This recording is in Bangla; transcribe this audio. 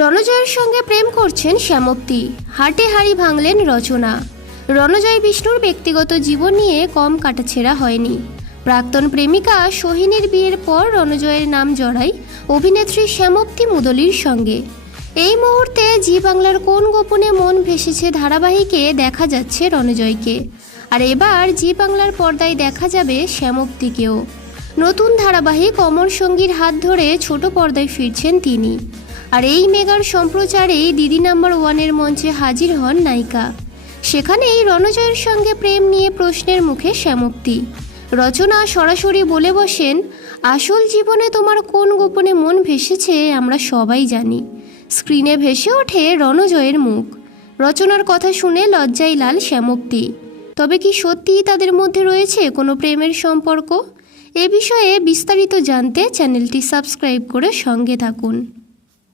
রণজয়ের সঙ্গে প্রেম করছেন শ্যামপ্তি, হাটে হাড়ি ভাঙলেন রচনা। রণজয় বিষ্ণুর ব্যক্তিগত জীবন নিয়ে কম কাটাছেঁড়া হয়নি। প্রাক্তন প্রেমিকা সোহিনীর বিয়ের পর রণজয়ের নাম জড়ায় অভিনেত্রী শ্যামপ্তি মুদলির সঙ্গে। এই মুহূর্তে জি বাংলার কোন গোপনে মন ভেসেছে ধারাবাহিকে দেখা যাচ্ছে রণজয়কে, আর এবার জি বাংলার পর্দায় দেখা যাবে শ্যামপ্তিকেও। নতুন ধারাবাহিক অমর সঙ্গীর হাত ধরে ছোট পর্দায় ফিরছেন তিনি। আর এই মেগার সম্প্রচারেই দিদি নাম্বার ওয়ানের মঞ্চে হাজির হন নায়িকা। সেখানেই রণজয়ের সঙ্গে প্রেম নিয়ে প্রশ্নের মুখে শ্যামপ্তি। রচনা সরাসরি বলে বসেন, আসল জীবনে তোমার কোন গোপনে মন ভেসেছে আমরা সবাই জানি। স্ক্রিনে ভেসে ওঠে রণজয়ের মুখ। রচনার কথা শুনে লজ্জায় লাল শ্যামপ্তি। তবে কি সত্যিই তাদের মধ্যে রয়েছে কোনো প্রেমের সম্পর্ক? এ বিষয়ে বিস্তারিত জানতে চ্যানেলটি সাবস্ক্রাইব করে সঙ্গে থাকুন।